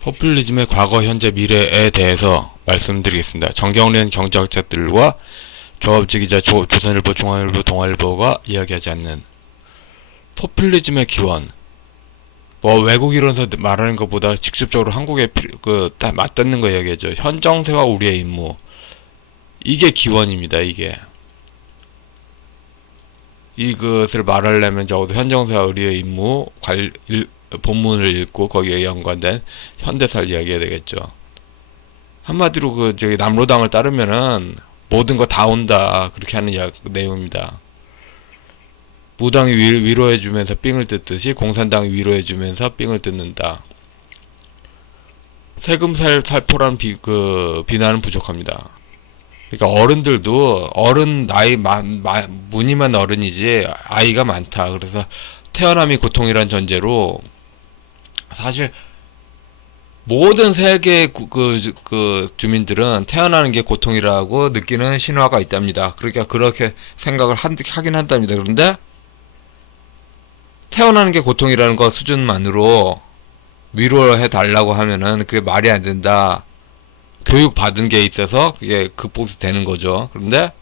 포퓰리즘의 과거, 현재, 미래에 대해서 말씀드리겠습니다. 정경련 경제학자들과 조합지기자 조선일보, 중앙일보, 동아일보가 이야기하지 않는 포퓰리즘의 기원. 뭐 외국 이론에서 말하는 것보다 직접적으로 한국에 딱 맞닿는 거 이야기하죠. 현 정세와 우리의 임무. 이게 기원입니다. 이것을 말하려면 적어도 현 정세와 우리의 임무 본문을 읽고 거기에 연관된 현대사를 이야기해야 되겠죠. 한마디로 저기 남로당을 따르면은 모든 거 다 온다, 그렇게 하는 내용입니다. 무당이 위로해주면서 삥을 뜯듯이 공산당이 위로해주면서 삥을 뜯는다. 세금 살포란 비난은 부족합니다. 그러니까 어른들도 나이 무늬만 어른이지 아이가 많다. 그래서 태어남이 고통이란 전제로 사실 모든 세계 주민들은 태어나는 게 고통이라고 느끼는 신화가 있답니다. 그러니까 그렇게 생각을 하긴 한답니다. 그런데 태어나는 게 고통이라는 것 수준만으로 위로해 달라고 하면은 그게 말이 안 된다. 교육 받은 게 있어서 그게 극복이 되는 거죠. 그런데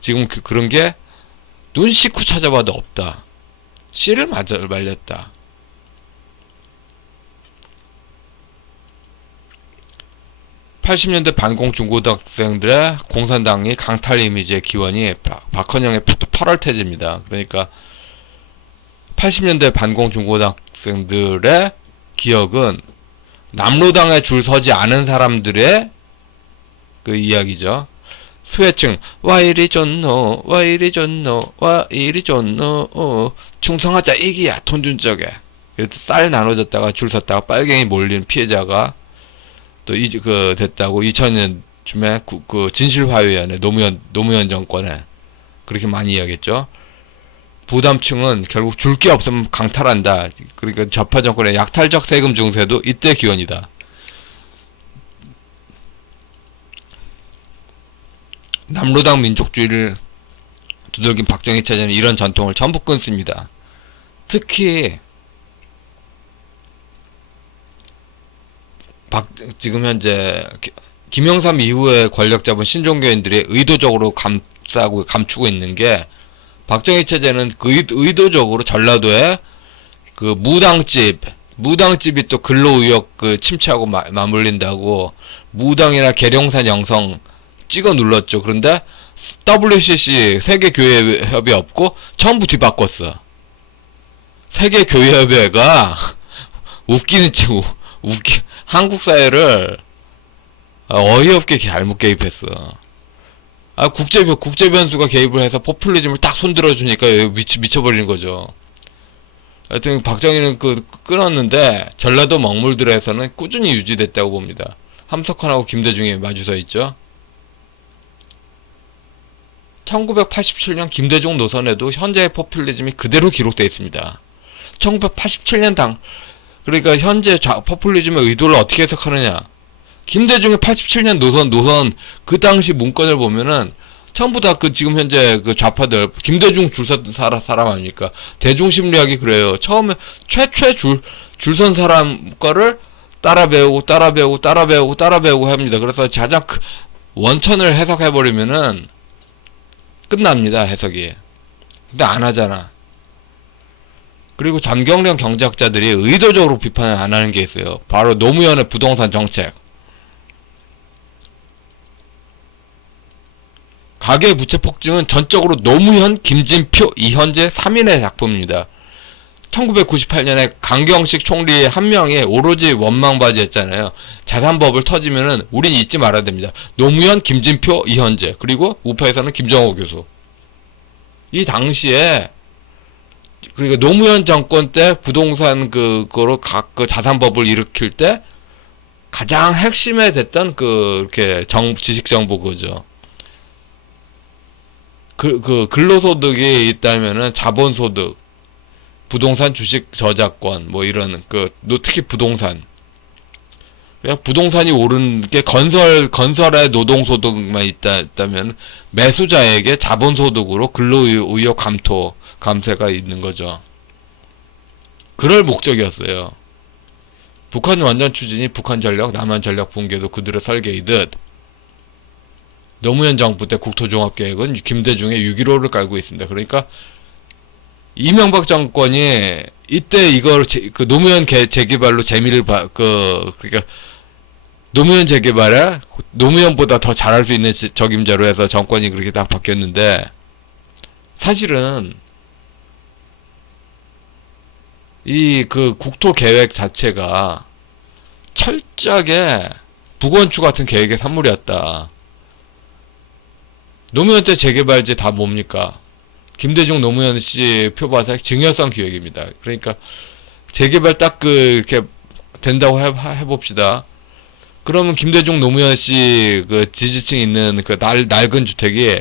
지금 그런 게 눈 씻고 찾아봐도 없다. 씨를 말렸다. (80년대) 반공 중고등학생들의 공산당이 강탈 이미지의 기원이 박헌영의 8월 태제입니다. 그러니까 80년대 반공 중고등학생들의 기억은 남로당에 줄 서지 않은 사람들의 그 이야기죠. 수혜층 와 이리 좋노 와 이리 좋노 와 이리 좋노 충성하자 이기야 돈 준 적에 쌀 나눠줬다가 줄 섰다가 빨갱이 몰린 피해자가 또 됐다고 2000년쯤에 그 진실화해위원회 노무현 정권에 그렇게 많이 이야기했죠. 부담층은 결국 줄 게 없으면 강탈한다. 그러니까 좌파 정권의 약탈적 세금 증세도 이때 기원이다. 남로당 민족주의를 두들긴 박정희 체제는 이런 전통을 전부 끊습니다. 특히 지금 현재 김영삼 이후에 권력 잡은 신종교인들이 의도적으로 감추고 있는 게 박정희 체제는 의도적으로 전라도에 무당집이 또 근로의혹 침체하고 맞물린다고 무당이나 계룡산 영성 찍어 눌렀죠. 그런데 WCC 세계교회협의 없고 전부 뒤바꿨어. 세계교회협의회가 한국 사회를 어이없게 잘못 개입했어. 국제 변수가 개입을 해서 포퓰리즘을 딱 손들어 주니까 미쳐버리는 거죠. 하여튼 박정희는 끊었는데 전라도 먹물들에서는 꾸준히 유지됐다고 봅니다. 함석헌하고 김대중이 마주서 있죠. 1987년 김대중 노선에도 현재의 포퓰리즘이 그대로 기록되어 있습니다. 1987년 그러니까 현재 포퓰리즘의 의도를 어떻게 해석하느냐. 김대중의 87년 노선 그 당시 문건을 보면은 전부 다 지금 현재 좌파들 김대중 줄선 사람 아닙니까? 대중심리학이 그래요. 처음에 최초의 줄선 사람 거를 따라 배우고 합니다. 그래서 가장 원천을 해석해버리면은 끝납니다. 해석이. 근데 안 하잖아. 그리고 전경련 경제학자들이 의도적으로 비판을 안 하는 게 있어요. 바로 노무현의 부동산 정책. 가계부채 폭증은 전적으로 노무현, 김진표, 이현재 3인의 작품입니다. 1998년에 강경식 총리의 한 명이 오로지 원망바지였잖아요. 자산법을 터지면은 우린 잊지 말아야 됩니다. 노무현, 김진표, 이현재, 그리고 우파에서는 김정호 교수. 이 당시에 그러니까 노무현 정권 때 부동산 그거로 자산법을 일으킬 때 가장 핵심에 됐던 이렇게 지식 정보 그거죠. 근로소득이 있다면은 자본소득, 부동산 주식 저작권, 뭐 이런, 특히 부동산. 그냥 부동산이 오른 게 건설의 노동소득만 있다면 매수자에게 자본소득으로 근로의욕 감세가 있는 거죠. 그럴 목적이었어요. 북한 완전 추진이 북한전력, 남한전력 붕괴도 그들의 설계이듯 노무현 정부 때 국토종합계획은 김대중의 6.15를 깔고 있습니다. 그러니까 이명박 정권이 이때 이걸 그 노무현 재개발로 재미를 그러니까 노무현 재개발에 노무현보다 더 잘할 수 있는 적임자로 해서 정권이 그렇게 딱 바뀌었는데, 사실은 이 그 국토 계획 자체가 철저하게 북원추 같은 계획의 산물이었다. 노무현 때 재개발제 다 뭡니까? 김대중 노무현 씨 표바사 증여성 기획입니다. 그러니까 재개발 딱 이렇게 된다고 해봅시다. 그러면 김대중 노무현 씨 그 지지층 있는 그 낡은 주택이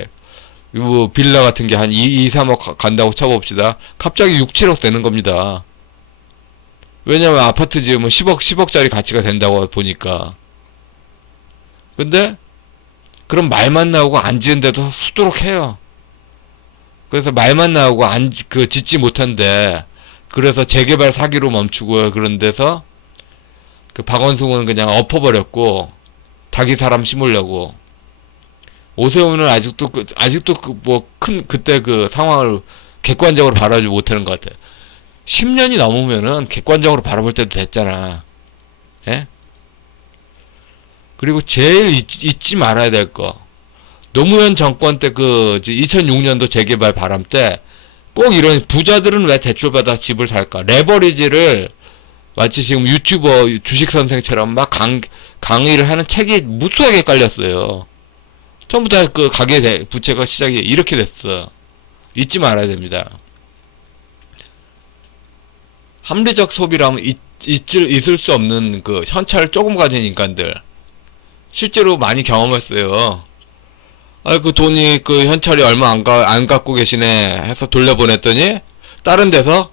뭐 빌라 같은 게 한 2, 3억 간다고 쳐봅시다. 갑자기 6, 7억 되는 겁니다. 왜냐면 아파트 지으면 10억짜리 가치가 된다고 보니까. 근데 그럼 말만 나오고 안 지은데도 수두룩 해요. 그래서 말만 나오고 짓지 못한데, 그래서 재개발 사기로 멈추고 그런 데서 그 박원순은 그냥 엎어버렸고, 자기 사람 심으려고. 오세훈은 아직도 그때 그 상황을 객관적으로 바라보지 못하는 것 같아요. 10년이 넘으면은 객관적으로 바라볼 때도 됐잖아. 예? 그리고 제일 잊지 말아야 될 거. 노무현 정권 때 2006년도 재개발 바람 때 꼭 이런 부자들은 왜 대출받아 집을 살까? 레버리지를 마치 지금 유튜버 주식 선생처럼 막 강의를 하는 책이 무수하게 깔렸어요. 전부 다 그 가계 부채가 시작이 이렇게 됐어. 잊지 말아야 됩니다. 합리적 소비라면 있을 수 없는 그 현찰을 조금 가진 인간들. 실제로 많이 경험했어요. 그 돈이 그 현찰이 얼마 안 갖고 계시네 해서 돌려보냈더니 다른 데서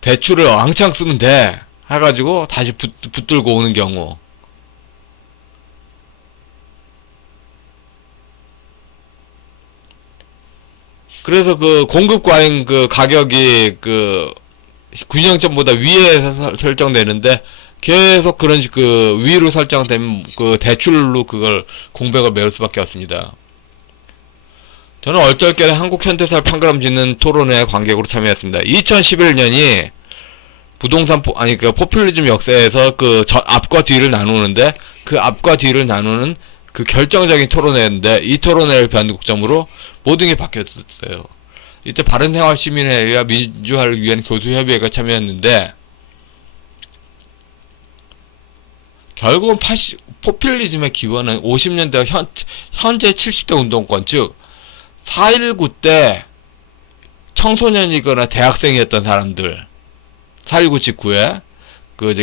대출을 왕창 쓰면 돼 해가지고 다시 붙들고 오는 경우. 그래서 그 공급 과잉 그 가격이 그 균형점보다 위에 설정되는데 계속 그런 그 위로 설정된 그 대출로 그걸 공백을 메울 수밖에 없습니다. 저는 얼떨결에 한국 현대사를 판가름 짓는 토론회 관객으로 참여했습니다. 2011년이 부동산 그 포퓰리즘 역사에서 그 앞과 뒤를 나누는데, 그 앞과 뒤를 나누는 그 결정적인 토론회였는데, 이 토론회를 변곡점으로 모든 게 바뀌었어요. 이때 바른생활시민회의와 민주화를 위한 교수협의회가 참여했는데, 결국은 포퓰리즘의 기원은 50년대 현재 70대 운동권, 즉 4.19 때 청소년이거나 대학생이었던 사람들, 4.19 직후에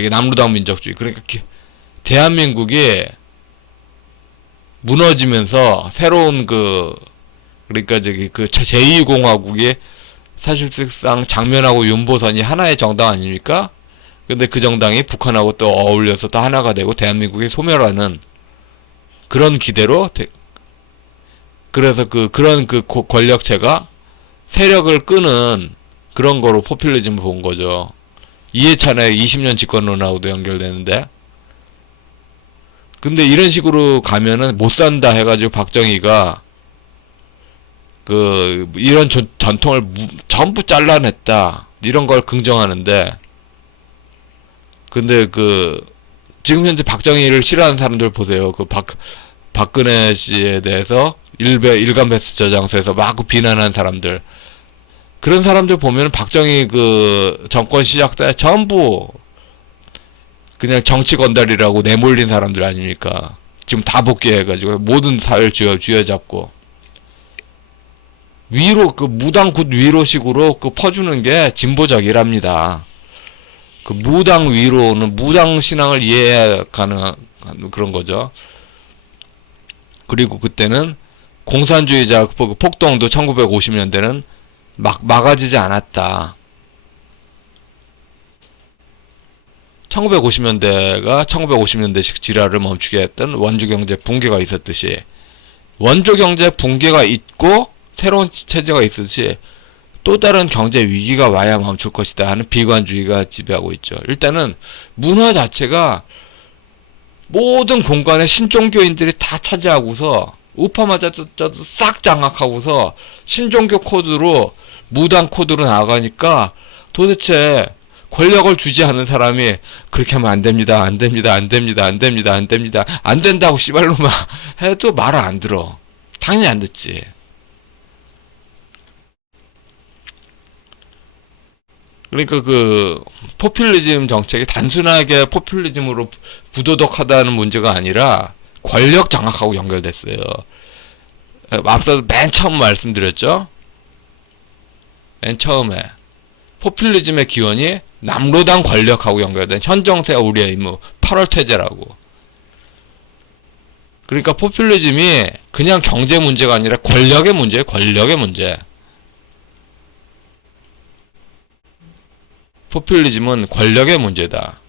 남루당 민족주의, 그러니까 대한민국이 무너지면서 새로운 그러니까 제2공화국이 사실상 장면하고 윤보선이 하나의 정당 아닙니까? 근데 그 정당이 북한하고 또 어울려서 또 하나가 되고 대한민국이 소멸하는 그런 기대로, 그래서 그런 권력체가 세력을 끄는 그런 거로 포퓰리즘을 본 거죠. 이해찬의 20년 집권론하고도 연결되는데, 근데 이런 식으로 가면은 못 산다 해가지고 박정희가 이런 전통을 전부 잘라냈다 이런 걸 긍정하는데, 근데 지금 현재 박정희를 싫어하는 사람들 보세요. 박근혜 씨에 대해서 일간 베스트 저장소에서 막 비난한 사람들, 그런 사람들 보면 박정희 정권 시작 때 전부 그냥 정치 건달이라고 내몰린 사람들 아닙니까? 지금 다 복귀해가지고 모든 사회를 쥐어잡고 위로 무당 굿 위로식으로 퍼주는 게 진보적이랍니다. 무당 위로는 무당 신앙을 이해해야 가능한 그런 거죠. 그리고 그때는 공산주의자 폭동도 1950년대는 막아지지 않았다. 1950년대가 1950년대식 지랄을 멈추게 했던 원조경제 붕괴가 있었듯이, 원조경제 붕괴가 있고 새로운 체제가 있듯이 또 다른 경제 위기가 와야 멈출 것이다 하는 비관주의가 지배하고 있죠. 일단은 문화 자체가 모든 공간에 신종교인들이 다 차지하고서 우파마저도 싹 장악하고서 신종교 코드로 무당 코드로 나가니까 도대체 권력을 주지 않은 사람이 그렇게 하면 안 됩니다, 안 됩니다, 안 됩니다, 안 됩니다, 안 됩니다, 안 된다고 씨발로만 해도 말을 안 들어. 당연히 안 듣지. 그러니까 그 포퓰리즘 정책이 단순하게 포퓰리즘으로 부도덕하다는 문제가 아니라 권력 장악하고 연결됐어요. 앞서 맨 처음 말씀드렸죠. 맨 처음에 포퓰리즘의 기원이 남로당 권력하고 연결된 현 정세와 우리의 임무 8월 태제라고. 그러니까 포퓰리즘이 그냥 경제 문제가 아니라 권력의 문제예요. 권력의 문제. 포퓰리즘은 권력의 문제다.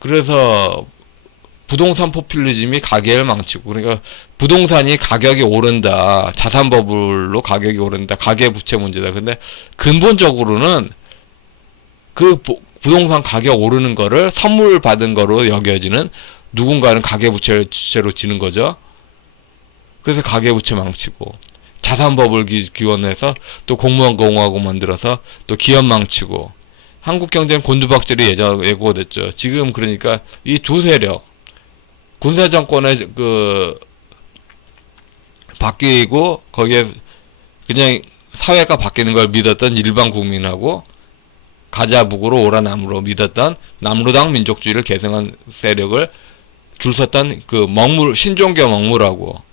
그래서 부동산 포퓰리즘이 가계를 망치고, 그러니까 부동산이 가격이 오른다, 자산 버블로 가격이 오른다, 가계 부채 문제다. 근데 근본적으로는 그 부동산 가격 오르는 거를 선물 받은 거로 여겨지는, 누군가는 가계 부채로 지는 거죠. 그래서 가계 부채 망치고, 자산 버블 기원해서 또 공무원 공화국 만들어서 또 기업 망치고, 한국 경제는 곤두박질이 예고가 됐죠. 지금 그러니까 이 두 세력, 군사 정권의 그 바뀌고 거기에 그냥 사회가 바뀌는 걸 믿었던 일반 국민하고 가자북으로 오라남으로 믿었던 남로당 민족주의를 계승한 세력을 줄 섰던 그 신종교 먹물하고,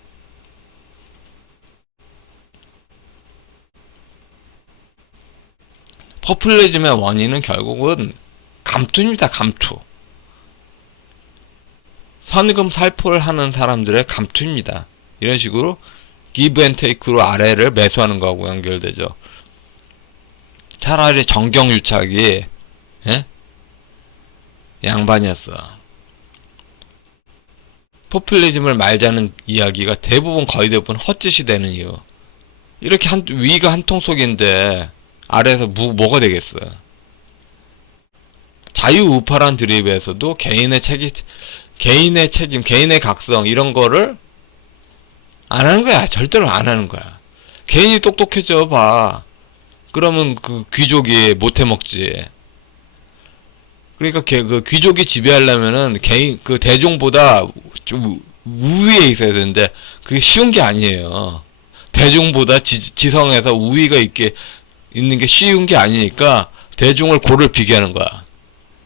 포퓰리즘의 원인은 결국은 감투입니다. 감투. 선금 살포를 하는 사람들의 감투입니다. 이런 식으로 기브 앤 테이크로 아래를 매수하는 거하고 연결되죠. 차라리 정경유착이 양반이었어. 포퓰리즘을 말자는 이야기가 거의 대부분 헛짓이 되는 이유. 이렇게 위가 한통속인데 아래에서 뭐가 되겠어. 자유우파란 드립에서도 개인의 책임, 개인의 각성 이런 거를 안 하는 거야. 절대로 안 하는 거야. 개인이 똑똑해져 봐. 그러면 그 귀족이 못해 먹지. 그러니까 그 귀족이 지배하려면은 그 대중보다 좀 우위에 있어야 되는데 그게 쉬운 게 아니에요. 대중보다 지성에서 우위가 있는 게 쉬운 게 아니니까 대중을 골을 비교하는 거야.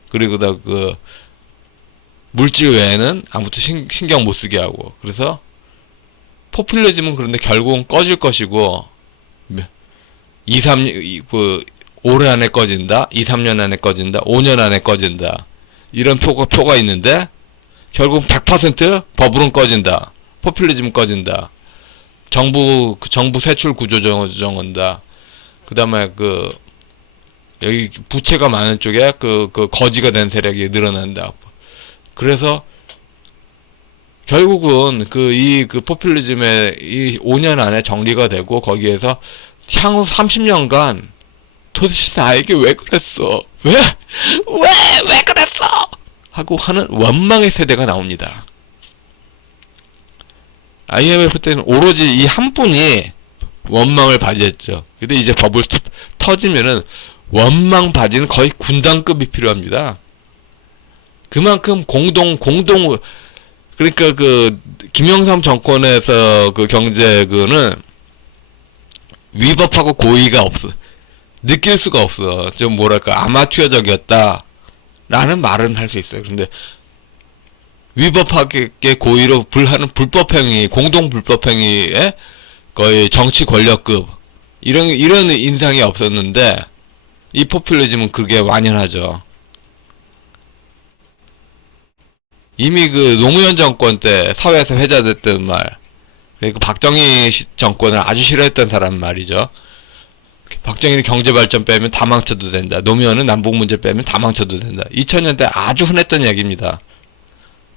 그리고 그 물질 외에는 아무튼 신경 못 쓰게 하고. 그래서 포퓰리즘은 그런데 결국은 꺼질 것이고, 올해 안에 꺼진다, 2, 3년 안에 꺼진다, 5년 안에 꺼진다. 이런 표가 있는데, 결국 100% 버블은 꺼진다. 포퓰리즘은 꺼진다. 정부 세출 구조 정한다. 그 다음에 여기 부채가 많은 쪽에 거지가 된 세력이 늘어난다. 그래서 결국은 포퓰리즘의 이 5년 안에 정리가 되고, 거기에서 향후 30년간 도대체 나에게 왜 그랬어? 왜 그랬어? 하고 하는 원망의 세대가 나옵니다. IMF 때는 오로지 이 한 분이 원망을 바지했죠. 근데 이제 버블 터지면은 원망 바지는 거의 군단급이 필요합니다. 그만큼 그러니까 김영삼 정권에서 경제는 위법하고 고의가 없어. 느낄 수가 없어. 좀 뭐랄까 아마추어적이었다 라는 말은 할 수 있어요. 근데 위법하게 고의로 하는 불법행위, 공동불법행위에 거의 정치 권력급 이런 인상이 없었는데, 이 포퓰리즘은 그게 완연하죠. 이미 노무현 정권 때 사회에서 회자됐던 말, 그리고 박정희 정권을 아주 싫어했던 사람 말이죠. 박정희는 경제발전 빼면 다 망쳐도 된다. 노무현은 남북문제 빼면 다 망쳐도 된다. 2000년대 아주 흔했던 얘기입니다.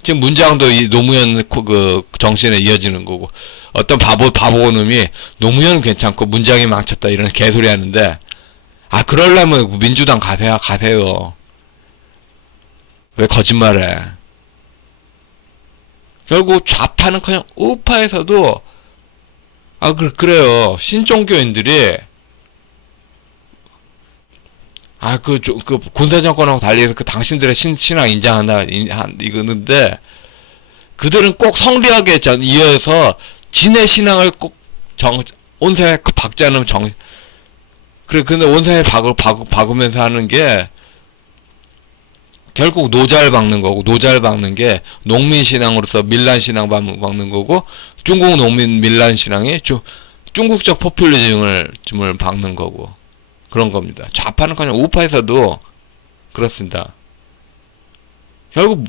지금 문장도 이 노무현 그 정신에 이어지는 거고, 어떤 바보 놈이 노무현 괜찮고 문장이 망쳤다 이런 개소리 하는데, 아, 그러려면 민주당 가세요. 왜 거짓말해? 결국 좌파는 그냥 우파에서도, 아, 그래요. 신종교인들이, 아, 그 군사정권하고 달리해서 그 당신들의 신앙 인정한다, 이거는데, 그들은 꼭 성리하게 이어서 진의 신앙을 꼭 온 사회 박자는 그래, 근데 온 사회 박으면서 하는 게, 결국 노잘 박는 거고, 노잘 박는 게 농민 신앙으로서 밀란 신앙 박는 거고, 중국 농민 밀란 신앙이 중국적 포퓰리즘을 박는 거고, 그런 겁니다. 좌파는 그냥 우파에서도 그렇습니다. 결국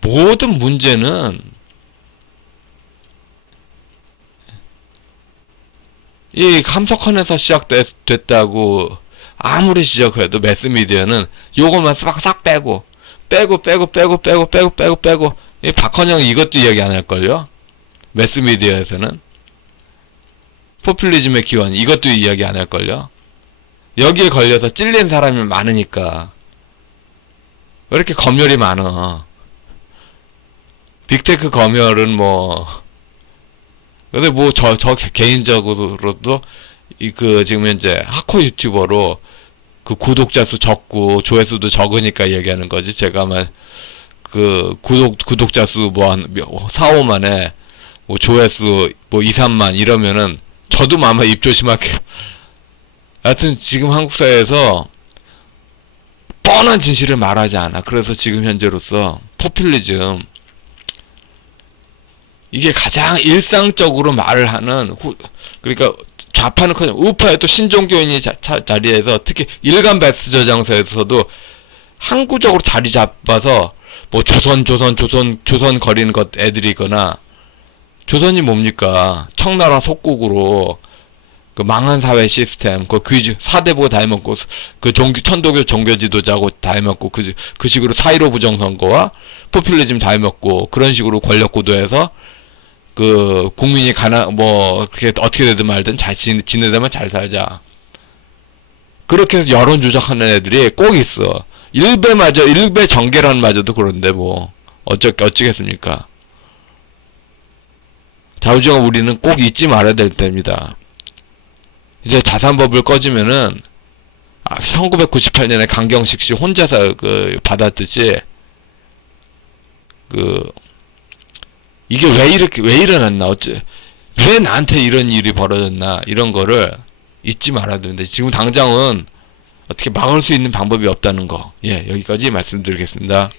모든 문제는 이 함석헌에서 시작됐다고 아무리 지적해도 매스미디어는 요것만 싹 빼고 이 박헌영 이것도 이야기 안 할걸요? 매스미디어에서는 포퓰리즘의 기원 이것도 이야기 안 할걸요? 여기에 걸려서 찔린 사람이 많으니까. 왜 이렇게 검열이 많아? 빅테크 검열은 근데 개인적으로도 지금 현재 하코 유튜버로 그 구독자 수 적고 조회수도 적으니까 얘기하는 거지. 제가 아마 구독자 수 한 4, 5만에 조회수 2, 3만 이러면은 저도 아마 입 조심할게요. 하여튼 지금 한국 사회에서 뻔한 진실을 말하지 않아. 그래서 지금 현재로서 포퓰리즘 이게 가장 일상적으로 말을 하는 그러니까 좌파는 그냥 우파에 또 신종교인이 자리에서 특히 일간 베스트 저장소에서도 항구적으로 자리 잡아서 조선 거리는 것 애들이거나 조선이 뭡니까? 청나라 속국으로 그 망한 사회 시스템, 그 사대부 다 해먹고, 천도교 종교 지도자고 다 해먹고, 그 식으로 4.15 부정선거와 포퓰리즘 다 해먹고, 그런 식으로 권력 구도에서, 국민이 그렇게 어떻게 되든 말든 지내다만 잘 살자. 그렇게 해서 여론 조작하는 애들이 꼭 있어. 일베 정계란마저도 그런데 어쩌겠습니까? 좌우지간 우리는 꼭 잊지 말아야 될 때입니다. 이제 자산법을 꺼지면은 1998년에 강경식 씨 혼자서 받았듯이 이게 왜 일어났나 왜 나한테 이런 일이 벌어졌나 이런 거를 잊지 말아야 되는데 지금 당장은 어떻게 막을 수 있는 방법이 없다는 거. 예, 여기까지 말씀드리겠습니다.